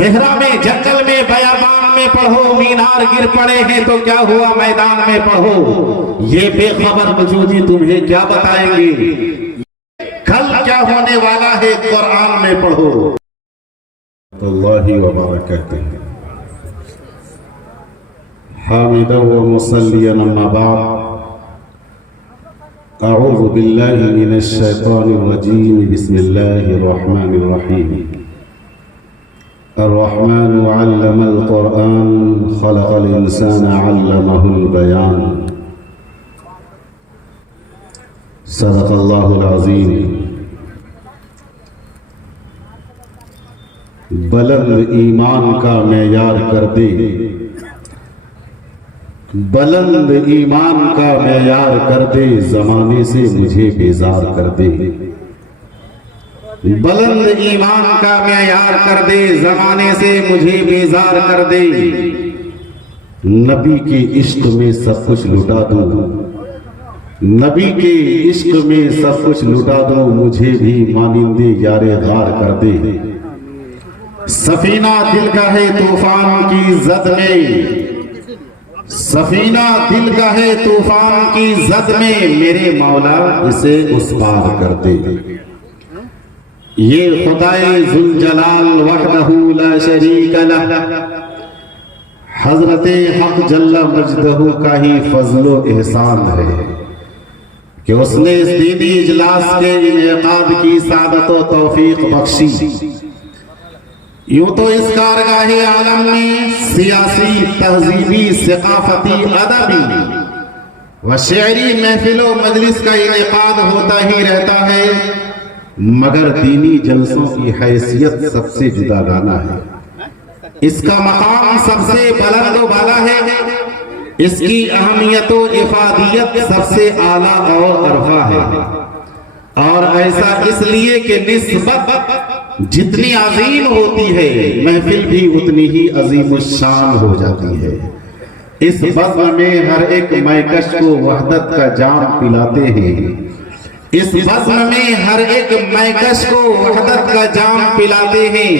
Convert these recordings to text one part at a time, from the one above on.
صحرا میں، جنگل میں، بیابان میں پڑھو، مینار گر پڑے ہیں تو کیا ہوا میدان میں پڑھو، یہ بے خبر وجودی تمہیں کیا بتائیں گے، کل کیا ہونے والا ہے قرآن میں پڑھو۔ اللہ وبرکاتہ۔ حامدا و مصلیا اما بعد، اعوذ باللہ من الشیطان الرجیم، بسم اللہ الرحمن الرحیم۔ الرحمن علم القرآن، خلق الانسان علمہ البیان۔ صدق اللہ العظیم۔ بلند ایمان کا معیار کر دے، بلند ایمان کا معیار کر دے، زمانے سے مجھے بیزار کر دے، بلند ایمان کا معیار کر دے، زمانے سے مجھے بیزار کر دے۔ نبی کے عشق میں سب کچھ لٹا دوں، نبی کے عشق میں سب کچھ لٹا دوں، مجھے بھی مانندے یار غار کر دے۔ سفینہ دل کا ہے طوفان کی زد میں، سفینہ دل کا ہے طوفان کی زد میں، میرے مولا اسے اس پار کر دے۔ یہ خدائے ذوالجلال وحدہ لا شریک لہ، حضرت حق جل مجدہ کا ہی فضل و احسان ہے کہ اس نے اس دینی اجلاس کے انعقاد کی سعادت و توفیق بخشی۔ یوں تو اس کارگاہ عالم میں سیاسی، تہذیبی، ثقافتی، ادبی و شعری محفل و مجلس کا انعقاد ہوتا ہی رہتا ہے، مگر دینی جلسوں کی حیثیت سب سے جداگانہ ہے، اس کا مقام سب سے بلند و بالا ہے، اس کی اہمیت و افادیت سب سے اعلیٰ اور عرفہ ہے، اور ایسا اس لیے کہ نسبت جتنی عظیم ہوتی ہے محفل بھی اتنی ہی عظیم الشان ہو جاتی ہے۔ اس بزم میں ہر ایک میکش کو وحدت کا جام پلاتے ہیں، اس بزم میں ہر ایک میکش کو وحدت کا جام پلاتے ہیں،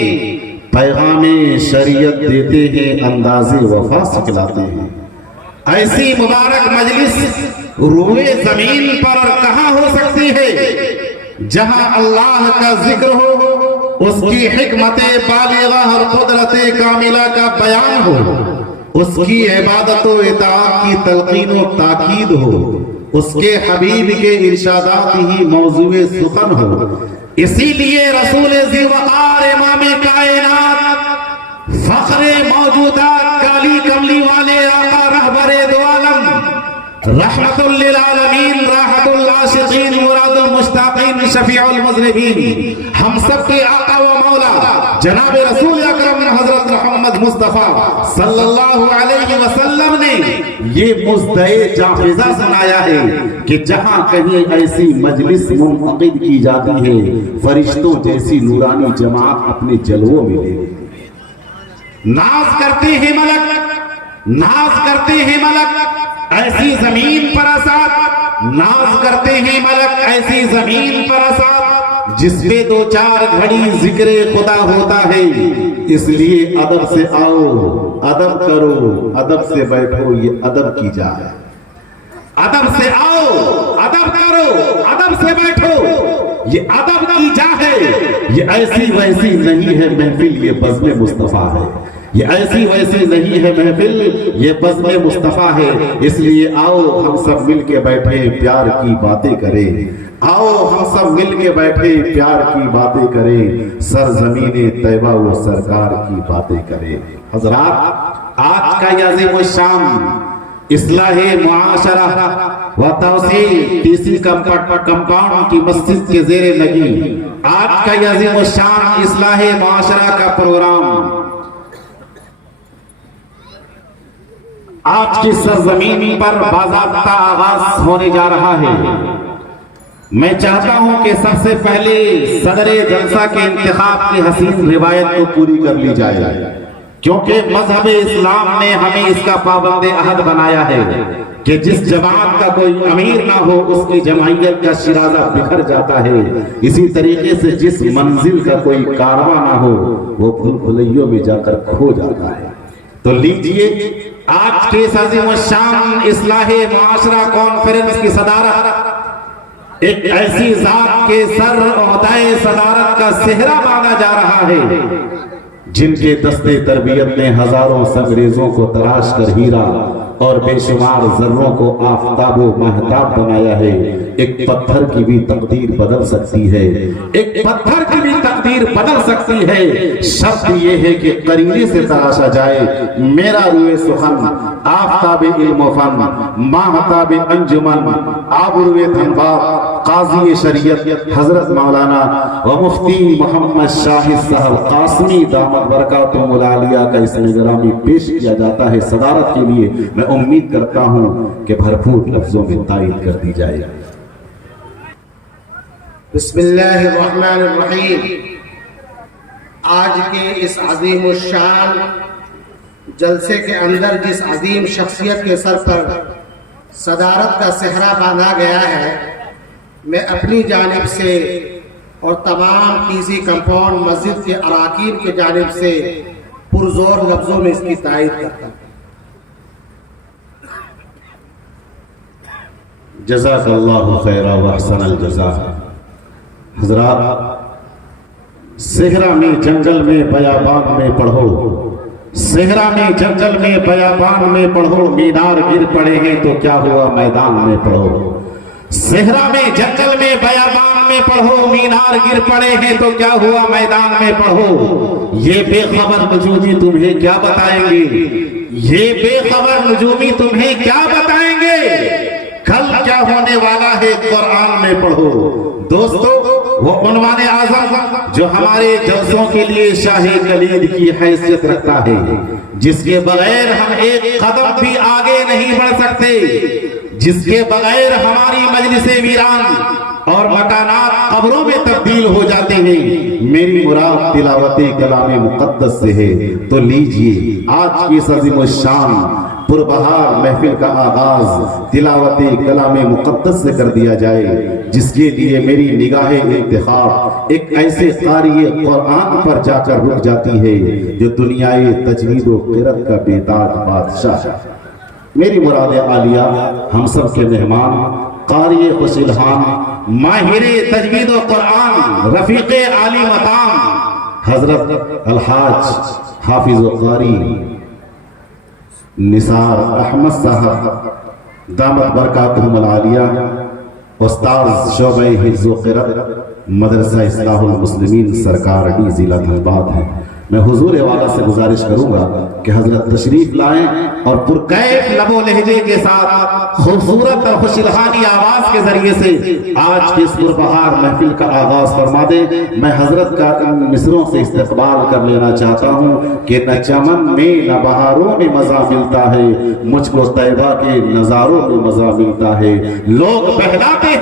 پیغام شریعت دیتے ہیں، انداز وفا سکھلاتے ہیں۔ ایسی مبارک مجلس روئے زمین پر کہاں ہو سکتی ہے جہاں اللہ کا ذکر ہو، اس کی حکمت بالغہ اور قدرت کاملہ کا بیان ہو، اس کی عبادت و اطاعت کی تلقین و تاکید ہو، اس کے حبیب کے ارشادات ہی موضوع سخن ہو۔ اسی لیے رسول ذی وقار امام کائنات، فخر موجودات، کالی کملی والے آقا رہبر دو عالم، رحمت للعالمین، راحت العاشقین، مراد المشتاقین، شفیع المذنبین، ہم سب کے آقا و مولا جناب رسول اکرم حضرت محمد مصطفیٰ صلی اللہ علیہ وسلم نے یہ مزدعِ جافزہ سنایا ہے کہ جہاں کہیں ایسی مجلس منعقد کی جاتی ہے، فرشتوں جیسی نورانی جماعت اپنے جلووں میں لے ناز کرتے ہیں ملک، ناز کرتے ہیں ملک ایسی زمین پر اسات، ناز کرتے ہیں ملک ایسی زمین پر اسات جس پہ دو چار گھڑی ذکر خدا ہوتا ہے۔ اس لیے ادب سے آؤ، ادب کرو، ادب سے بیٹھو، یہ ادب کی جا ہے۔ ادب سے آؤ، ادب کرو، ادب سے بیٹھو، یہ ادب کی جا ہے۔ یہ ایسی ویسی نہیں ہے محفل، یہ بزم مصطفیٰ ہے، یہ ایسی ویسی نہیں ہے محفل، یہ بزم مصطفیٰ ہے۔ اس لیے آؤ ہم سب مل کے بیٹھے پیار کی باتیں کریں، آؤ ہم سب مل کے بیٹھے پیار کی باتیں کریں، سرزمین طیبہ و سرکار کی باتیں کریں۔ حضرات، آج کا یہ عظیم الشان اصلاح معاشرہ و توسیع ٹی سی کمپاؤنڈ کی مسجد کے زیر لگی آج کا یہ عظیم الشان اصلاح معاشرہ کا پروگرام آج کی سرزمین پر باضابطہ آغاز ہونے جا رہا ہے۔ میں چاہتا ہوں کہ سب سے پہلے صدر جلسہ کے انتخاب کی حسین روایت کو پوری کر لی جائے۔ کیونکہ مذہب اسلام نے ہمیں اس کا پابند عہد بنایا ہے کہ جس جماعت کا کوئی امیر نہ ہو اس کی جمعیت کا شرازہ بکھر جاتا ہے، اسی طریقے سے جس منزل کا کوئی کارواں نہ ہو وہ پھول پھلیوں میں جا کر کھو جاتا ہے۔ تو لیجئے آج کے اس عظیم الشان اصلاح معاشرہ کانفرنس کی صدارت ایک ایسی ذات کے سر عہدہ صدارت کا صحرا باندھا جا رہا ہے جن کے دستے تربیت نے ہزاروں سنگریزوں کو تراش کر ہیرا اور بے شمار ذروں کو آفتاب و مہتاب بنایا ہے۔ ایک پتھر کی بھی تقدیر بدل سکتی ہے، ایک پتھر کی بھی تقدیر بدل سکتی ہے، شرط یہ ہے کہ قرینے سے تراشا جائے۔ میرا روئے سخن آفتاب علم و فن، ماہتاب انجمن، آب روئے دھنباد، قاضی شریعت حضرت مولانا و مفتی محمد شاہد صاحب قاسمی دامت برکاتہم العالیہ کا اس میں گرامی پیش کیا جاتا ہے۔ صدارت کے لیے میں امید کرتا ہوں کہ بھرپور لفظوں میں تائید کر دی جائے۔ بسم اللہ الرحمن الرحیم۔ آج کے اس عظیم الشان جلسے کے اندر جس عظیم شخصیت کے سر پر صدارت کا صحرا باندھا گیا ہے، میں اپنی جانب سے اور تمام ٹی سی کمپاؤنڈ مسجد کے اراکین کی جانب سے پرزور لفظوں میں اس کی تائید کرتا ہوں۔ جزاک اللہ خیرا و احسن الجزا۔ حضرات، صحرا میں جنگل میں بیابان میں پڑھو، صحرا میں جنگل میں بیابان میں پڑھو، مینار گر پڑے ہیں تو کیا ہوا میدان میں پڑھو۔ صحرا میں جنگل میں بیابان میں پڑھو، مینار گر پڑے ہیں تو کیا ہوا میدان میں پڑھو۔ یہ بے خبر نجومی تمہیں کیا بتائیں گے، یہ بے خبر نجومی تمہیں کیا بتائیں گے، کل کیا ہونے والا ہے قرآن میں پڑھو۔ دوستو، وہ عنوان اعظم جو ہمارے جلسوں کے لیے شاہ کلید کی حیثیت رکھتا ہے، جس کے بغیر ہم ایک قدم بھی آگے نہیں بڑھ سکتے، جس کے بغیر ہماری مجلس ویران اور مکانات قبروں میں تبدیل ہو جاتے ہیں، میری مراد تلاوت کلام مقدس سے ہے۔ تو لیجئے آج کی اس عظیم الشان پربہار محفل کا آغاز تلاوت کلام مقدس سے کر دیا جائے، جس کے لیے میری نگاہ انتخاب ایک ایسے قاری قرآن پر جا کر رک جاتی ہے جو دنیائے تجوید و قرأت کا بیداد بادشاہ ہے۔ میری مراد عالیہ ہم سب کے مہمان، قاری خوش الہام، ماہر تجوید و قرآن، رفیق عالی مقام حضرت الحاج حافظ و قاری نثار احمد صاحب دامت برکاتہم العالیہ، استاذ شعبہ حفظ و قرأت مدرسہ اصلاح المسلمین سرکار ڈی ضلع دھنباد ہے۔ میں حضور والا سے گزارش کروں گا کہ حضرت تشریف لائیں اور پرکیف لب و لہجے کے ساتھ خوبصورت اور خوش الہانی آواز کے ذریعے سے آج کے اس پربہار محفل کا آغاز فرما دیں۔ میں حضرت کا ان مصروں سے استقبال کر لینا چاہتا ہوں کہ نہ چمن میں نہ بہاروں میں مزہ ملتا ہے، مجھ کو طیبہ کے نظاروں میں مزہ ملتا ہے۔ لوگ بہلاتے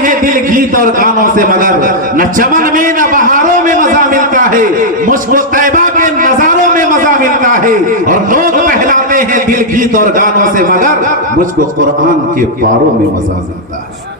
ہیں دل گیت اور گانوں سے، مگر نہ چمن میں نہ بہاروں میں مزہ ملتا ہے، مجھ کو طیبہ کے نظاروں میں مزہ ملتا ہے۔ اور لوگ بہلاتے ہیں دل گیت اور گانوں سے، مگر مجھ کو قرآن کے پاروں میں مزہ ملتا ہے۔